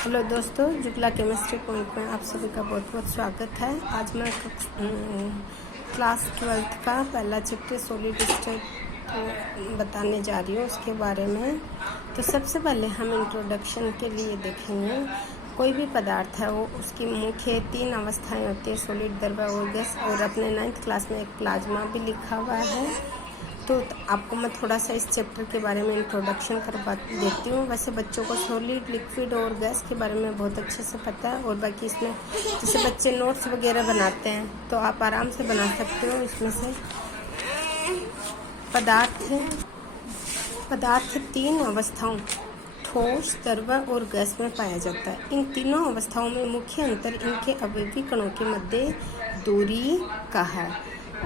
Hello दोस्तों, Jugla chemistry point में आप सभी का बहुत बहुत स्वागत है। आज मैं क्लास 12th का पहला चैप्टर सॉलिड स्टेट बताने जा रही हूँ उसके बारे में। तो सबसे पहले हम इंट्रोडक्शन के लिए देखेंगे। कोई भी पदार्थ है वो उसकी मुख्य 3 अवस्थाएं होती है, सॉलिड, द्रव और गैस। और अपने 9th क्लास में एक प्लाज्मा भी लिखा हुआ है। तो आपको मैं थोड़ा सा इस चैप्टर के बारे में इंट्रोडक्शन करवा देती हूँ। वैसे बच्चों को सॉलिड, लिक्विड और गैस के बारे में बहुत अच्छे से पता है। और बाकी इसमें जैसे बच्चे नोट्स वगैरह बनाते हैं तो आप आराम से बना सकते हो। इसमें से पदार्थ 3 अवस्थाओं ठोस, द्रव और गैस में पाया जाता है। इन तीनों अवस्थाओं में मुख्य अंतर इनके अवयवी कणों के मध्य दूरी का है।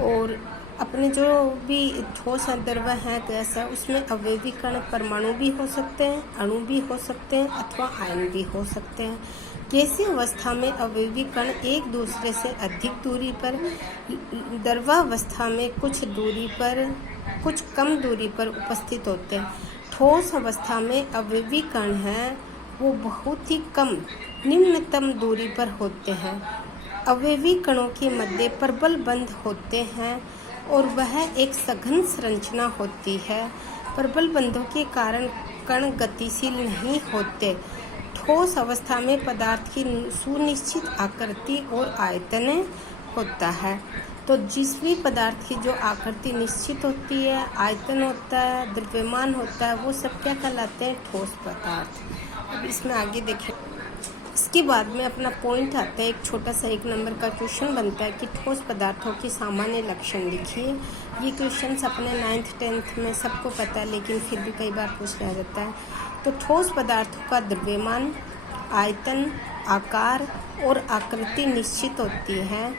और अपने जो भी ठोस द्रव है, गैस है, उसमें अवयवी कण परमाणु भी हो सकते हैं, अणु भी हो सकते हैं अथवा आयन भी हो सकते हैं। गैसीय अवस्था में अवयवी कण एक दूसरे से अधिक दूरी पर, द्रवावस्था में कुछ कम दूरी पर उपस्थित होते हैं। ठोस अवस्था में अवयवी कण हैं वो बहुत ही कम, निम्नतम दूरी पर होते हैं। अवयवी कणों के मध्य प्रबल बंध होते हैं और वह एक सघन संरचना होती है। प्रबल बंधों के कारण कण गतिशील नहीं होते। ठोस अवस्था में पदार्थ की सुनिश्चित आकृति और आयतन होता है। तो जिस भी पदार्थ की जो आकृति निश्चित होती है, आयतन होता है, द्रव्यमान होता है, वो सब क्या कहलाते हैं? ठोस पदार्थ। अब इसमें आगे देखें। इसके बाद में अपना पॉइंट आता है, एक छोटा सा 1 नंबर का क्वेश्चन बनता है कि ठोस पदार्थों के सामान्य लक्षण लिखिए। ये क्वेश्चंस अपने 9th 10th में सबको पता है, लेकिन फिर भी कई बार पूछ लिया जाता है। तो ठोस पदार्थों का द्रव्यमान, आयतन, आकार और आकृति निश्चित होती है।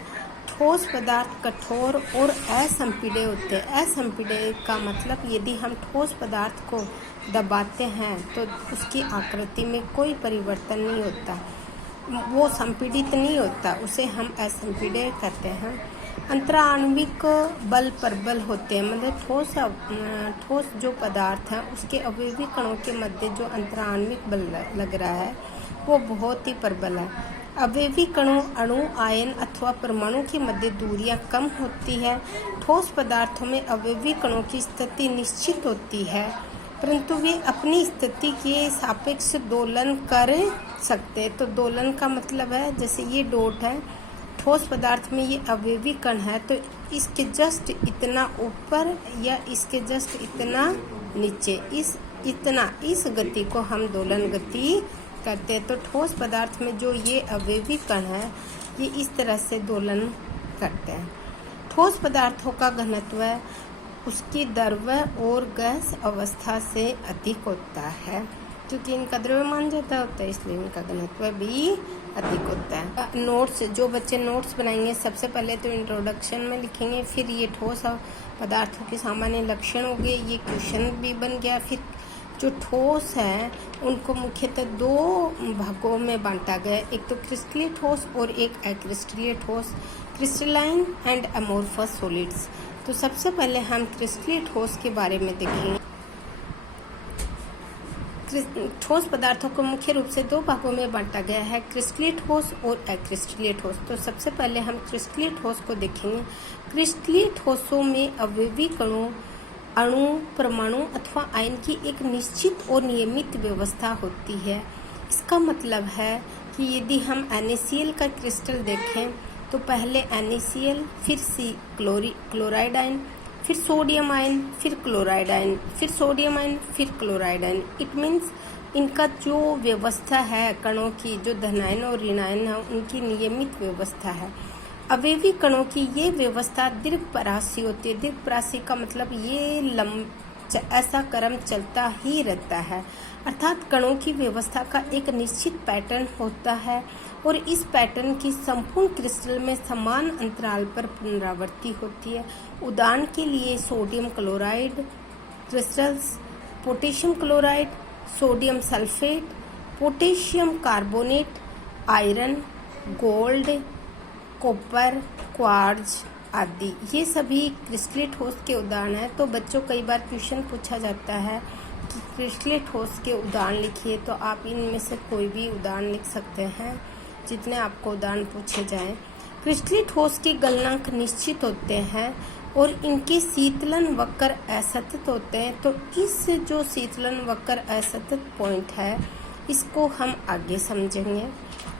ठोस पदार्थ कठोर और असंपीड्य होते हैं। असंपीड्य का मतलब यदि हम ठोस पदार्थ को दबाते हैं तो उसकी आकृति में कोई परिवर्तन नहीं होता, वो संपीड़ित नहीं होता, उसे हम असंपीड्य कहते हैं। अंतराण्विक बल प्रबल होते हैं, मतलब ठोस जो पदार्थ है उसके अवयवी कणों के मध्य जो अंतराण्विक बल लग रहा है वो बहुत ही प्रबल है। अवयवी कणों, अणु, आयन अथवा परमाणु के मध्य दूरियां कम होती है। ठोस पदार्थों में अवयवी कणों की स्थिति निश्चित होती है, परंतु वे अपनी स्थिति के सापेक्ष दोलन कर सकते हैं। तो दोलन का मतलब है, जैसे ये डॉट है, ठोस पदार्थ में ये अवयवी कण है तो इसके जस्ट इतना ऊपर या इसके जस्ट इतना नीचे, इस गति को हम दोलन गति कहते हैं। तो ठोस पदार्थ में जो ये अवयवी कण है ये इस तरह से दोलन करते हैं। ठोस पदार्थों का घनत्व उसकी द्रव और गैस अवस्था से अधिक होता है, क्योंकि इनका द्रव्यमान ज़्यादा होता है इसलिए इनका घनत्व भी अधिक होता है। नोट्स, जो बच्चे नोट्स बनाएंगे सबसे पहले तो इंट्रोडक्शन में लिखेंगे, फिर ये ठोस पदार्थों के सामान्य लक्षण हो गए, ये क्वेश्चन भी बन गया। फिर जो ठोस है उनको मुख्यतः 2 भागों में बांटा गया, एक तो क्रिस्टलीय ठोस और एक अक्रिस्टलीय ठोस, क्रिस्टलाइन एंड अमोर्फस सॉलिड्स। तो सबसे पहले हम क्रिस्टलीय ठोस के बारे में देखेंगे। ठोस पदार्थों को मुख्य रूप से 2 भागों में बांटा गया है, क्रिस्टलीय ठोस और अक्रिस्टलीय ठोस। तो सबसे पहले हम क्रिस्टलीय ठोस को देखेंगे। क्रिस्टलीय ठोसों में अवयवी कणों, अणु, परमाणु अथवा आयन की एक निश्चित और नियमित व्यवस्था होती है। इसका मतलब है कि यदि हम NaCl का क्रिस्टल देखें तो पहले NaCl, फिर क्लोराइड आयन, फिर सोडियम आयन, फिर क्लोराइड आयन, फिर सोडियम आयन, फिर क्लोराइड आयन। इट मीन्स इनका जो व्यवस्था है कणों की, जो धनायन और ऋणायन है, उनकी नियमित व्यवस्था है। अवयवी कणों की ये व्यवस्था दीर्घपरासी होती है। दीर्घपरासी का मतलब ये ऐसा क्रम चलता ही रहता है, अर्थात कणों की व्यवस्था का एक निश्चित पैटर्न होता है और इस पैटर्न की संपूर्ण क्रिस्टल में समान अंतराल पर पुनरावृत्ति होती है। उदाहरण के लिए sodium chloride crystals, potassium chloride, sodium sulphate, potassium carbonate, iron, gold, copper, quartz आदि, ये सभी क्रिस्टलीय ठोस के उदाहरण हैं। तो बच्चों, कई बार क्वेश्चन पूछा जाता है क्रिस्टलीय ठोस के उदाहरण लिखिए। तो आप इनमें से कोई भी उदाहरण लिख सकते हैं, जितने आपको उदाहरण पूछे जाएं। क्रिस्टलीय ठोस के गलनांक निश्चित होते हैं और इनके शीतलन वक्र असतत होते हैं। तो इस जो शीतलन वक्र असतत पॉइंट है, इसको हम आगे समझेंगे।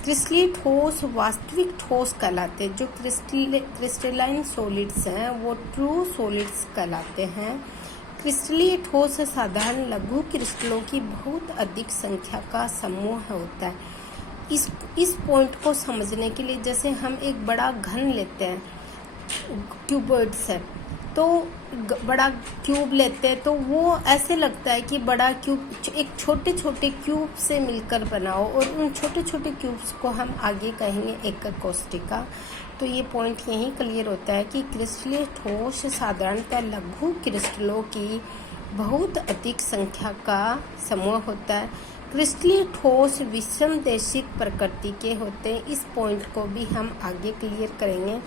क्रिस्टलीय ठोस वास्तविक ठोस कहलाते हैं। जो क्रिस्टलाइन सॉलिड्स हैं वो ट्रू सॉलिड्स कहलाते हैं। क्रिस्टलीय ठोस साधारण लघु क्रिस्टलों की बहुत अधिक संख्या का समूह होता है। इस पॉइंट को समझने के लिए जैसे हम एक बड़ा घन लेते हैं, क्यूबॉइड से, तो बड़ा क्यूब लेते हैं तो वो ऐसे लगता है कि बड़ा क्यूब एक छोटे छोटे क्यूब से मिलकर बना हो, और उन छोटे छोटे क्यूब्स को हम आगे कहेंगे एकक कोष्ठिका। तो ये पॉइंट यही क्लियर होता है कि क्रिस्टलीय ठोस साधारणतः लघु क्रिस्टलों की बहुत अधिक संख्या का समूह होता है। क्रिस्टलीय ठोस विषमदेशिक प्रकृति के होते हैं। इस पॉइंट को भी हम आगे क्लियर करेंगे।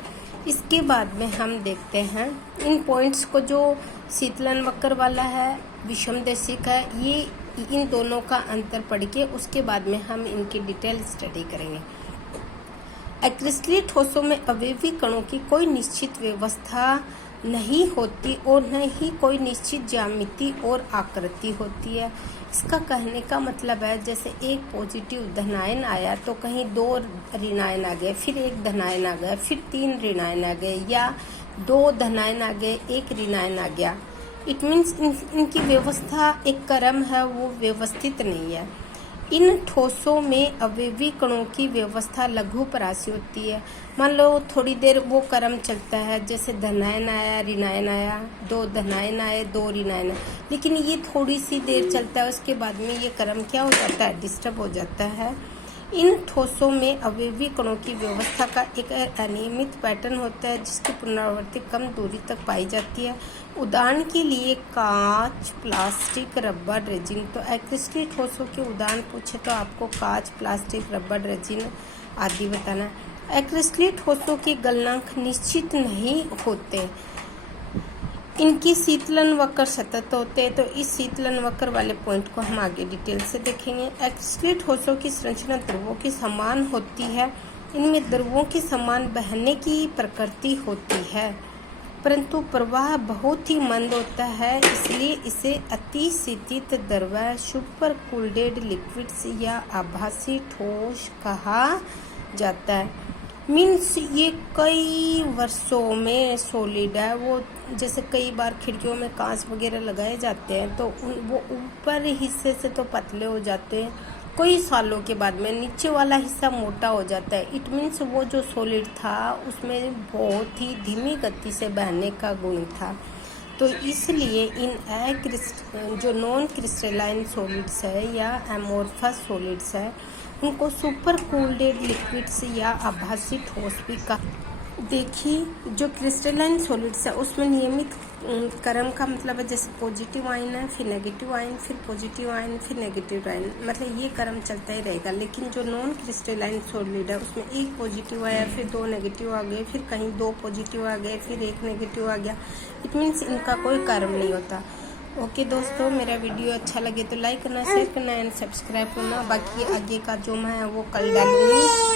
इसके बाद में हम देखते हैं इन पॉइंट्स को, जो शीतलन वक्र वाला है, विषमदेशिक है, ये इन दोनों का अंतर पढ़ के उसके बाद में हम इनकी डिटेल स्टडी करेंगे। क्रिस्टलीय ठोसों में अवयवी कणों की कोई निश्चित व्यवस्था नहीं होती और न ही कोई निश्चित ज्यामिति और आकृति होती है। इसका कहने का मतलब है, जैसे एक पॉजिटिव धनायन आया तो कहीं 2 ऋणायन आ गए, फिर एक धनायन आ गया, फिर 3 ऋणायन आ गए, या 2 धनायन आ गए, 1 ऋणायन आ गया। इट मीन्स इनकी व्यवस्था, एक क्रम है, वो व्यवस्थित नहीं है। इन ठोसों में अवयवी कणों की व्यवस्था लघु परासी होती है। मान लो थोड़ी देर वो क्रम चलता है, जैसे धनायन आया, ऋणायन आया, 2 धनायन आए, 2 ऋणायन, लेकिन ये थोड़ी सी देर चलता है, उसके बाद में ये क्रम क्या हो जाता है, डिस्टर्ब हो जाता है। इन ठोसों में अवयवी कणों की व्यवस्था का एक अनियमित पैटर्न होता है, जिसकी पुनरावृत्ति कम दूरी तक पाई जाती है। उदाहरण के लिए कांच, प्लास्टिक, रबर, रेजिन। तो क्रिस्टलीय ठोसों के उदाहरण पूछे तो आपको कांच, प्लास्टिक, रबर, रेजिन आदि बताना है। क्रिस्टलीय ठोसों के गलनांक निश्चित नहीं होते। इनकी शीतलन वक्र सतत होते हैं। तो इस शीतलन वक्र वाले पॉइंट को हम आगे डिटेल से देखेंगे। क्रिस्टलीय ठोसों की संरचना द्रवों की समान होती है। इनमें द्रवों की समान बहने की प्रकृति होती है, परंतु प्रवाह बहुत ही मंद होता है, इसलिए इसे अति शीतित द्रव, सुपर कूल्डेड लिक्विड्स या आभासी ठोस कहा जाता है। मीन्स ये कई वर्षों में सॉलिड है। वो जैसे कई बार खिड़कियों में कांच वगैरह लगाए जाते हैं तो वो ऊपर हिस्से से तो पतले हो जाते हैं, कई सालों के बाद में नीचे वाला हिस्सा मोटा हो जाता है। इट मीन्स वो जो सॉलिड था उसमें बहुत ही धीमी गति से बहने का गुण था। तो इसलिए इन जो नॉन क्रिस्टलाइन सॉलिड्स है या एमोर्फस सॉलिड्स है, उनको सुपर कूल्डेड लिक्विड्स या आभासी ठोस भी कहा। देखिए, जो क्रिस्टलाइन सॉलिड्स है उसमें नियमित क्रम का मतलब है, जैसे पॉजिटिव आयन है, फिर नेगेटिव आयन, फिर पॉजिटिव आयन, फिर नेगेटिव आयन, मतलब ये क्रम चलता ही रहेगा। लेकिन जो नॉन क्रिस्टलाइन सॉलिड है उसमें एक पॉजिटिव आया, फिर 2 नेगेटिव आ गए, फिर कहीं 2 पॉजिटिव आ गए, फिर 1 नेगेटिव आ गया। इट मीन्स इनका कोई क्रम नहीं होता। ओके दोस्तों, मेरा वीडियो अच्छा लगे तो लाइक करना, शेयर करना एंड सब्सक्राइब करना। बाकी आगे का जो मैं वो कल डालूंगी।